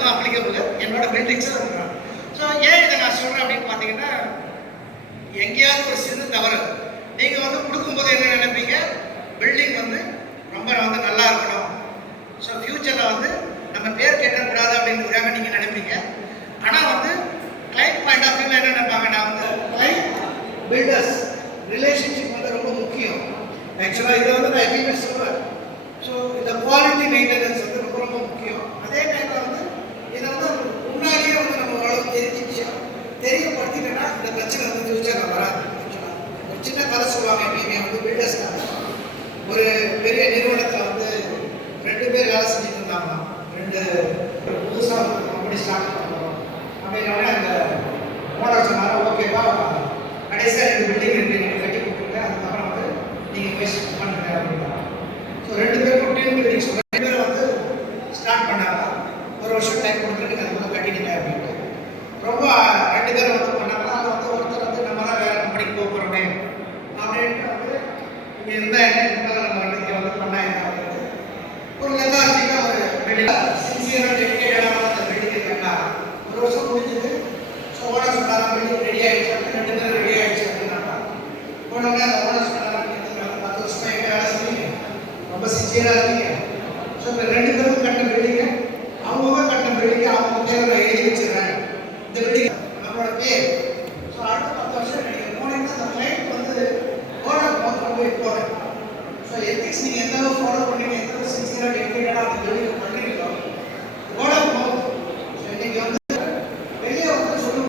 எல்லாத்துக்கும் அப்ளிகபிள் என்னோட பில்டிங்ஸும் இருக்கிறாங்க ஸோ ஏன் இதை நான் சொல்கிறேன் அப்படின்னு பார்த்தீங்கன்னா எங்கேயாவது ஒரு சின்ன தவறு. நீங்கள் வந்து கொடுக்கும்போது என்ன நினைப்பீங்க? பில்டிங் வந்து ரொம்ப வந்து நல்லா இருக்கணும். ஸோ ஃப்யூச்சரில் வந்து நம்ம பேர் கேட்டக்கூடாது அப்படிங்கிறதுக்காக நீங்கள் நினைப்பீங்க? ஆனால் வந்து கிளைண்ட் பாயிண்ட் ஆஃப் வியூவில் என்ன நினைப்பாங்கன்னா வந்து கிளைண்ட் பில்டர்ஸ் ரிலேஷன்ஷிப் வந்து ரொம்ப முக்கியம். ஆக்சுவலாக இதை வந்து நான் எப்பயுமே சொல்கிறேன் ஸோ இந்த குவாலிட்டி மெயின்டெனன்ஸ் வந்து ரொம்ப ரொம்ப முக்கியம் அதே டைமில் வந்து இதை வந்து முன்னாடியே வந்து நம்ம ஓரளவுக்கு தெரிஞ்சிச்சு தெரியப்படுத்திட்டோன்னா இந்த பிரச்சனை வந்து ஃபியூச்சரில் வராது actually. ஒரு சின்ன கதை சொல்லுவாங்க எப்பயுமே வந்து பில்டர்ஸ்க்காக ஒரு பெரிய நிறுவனத்தில் வந்து ரெண்டு பேர் வேலை செஞ்சுட்டு இருந்தாங்க ரெண்டு புதுசாக ஒரு கம்பெனி ஸ்டார்ட் பண்ணுறோம் அப்படின்னா அந்த ஓனர் சொன்னாங்க ஓகேப்பா கடைசியாக ரெண்டு பில்டிங் இருக்கு நீங்கள் கட்டி கொடுத்துருங்க. அதுக்கப்புறம் வந்து நீங்கள் பேசி பண்ணுங்க அப்படின்னா ஸோ ரெண்டு பேருக்கும் டீம் பில்டிங் ரெண்டு பேரும் வந்து ஸ்டார்ட் பண்ணாங்க. ஒரு வருஷம் டைம் கொடுத்துட்டு அதுக்குள்ள கட்டிடுங்க அப்படின்ட்டு. ரொம்ப ரெண்டு பேரும் வந்து பண்ணாங்கன்னா அது வந்து ஒருத்தர் வந்து நம்ம தான் வேற கம்பெனிக்கு போக போகிறோமே அப்படின்ட்டு வந்து இங்கே இருந்தால் என்ன? இருந்தாலும் நம்ம வந்து இங்கே வந்து பண்ணா என்ன அப்படின்ட்டு ஒரு லெத்தார்ஜிக்காக ஒரு பில்டிங் சின்சியராக டெடிக்கேட்டடாக அந்த பில்டிங் கட்டினாங்க ஒரு வருஷம் முடிஞ்சது ஸோ ஓனர் சொன்னாரா பில்டிங் ரெடி ஆயிடுச்சு அப்படின்னு ரெண்டு பேரும் ரெடி ஆயிடுச்சு அப்படின்னாங்க உடனே அந்த ஓனர் சொன்னாரா பத்து வருஷமா எங்கே வேலை செஞ்சீங்க ரொம்ப சின்சியராக இருக்கீங்க ஸோ இப்போ ரெண்டு பேரும் கட்டின பில்டிங்கை அவங்கவுங்க கட்டின பில்டிங்கை அவங்க பேரில் எழுதி வச்சிடுறாங்க இந்த பில்டிங் நம்மளோட பேர் ஸோ அடுத்த பத்து வருஷம் நீங்கள் போனீங்கன்னா அந்த கிளைண்ட் வந்து ஓனர் ரொம்ப இம்பார்ட்டன்ட் ஸோ எத்திக்ஸ் நீங்கள் எந்த அளவு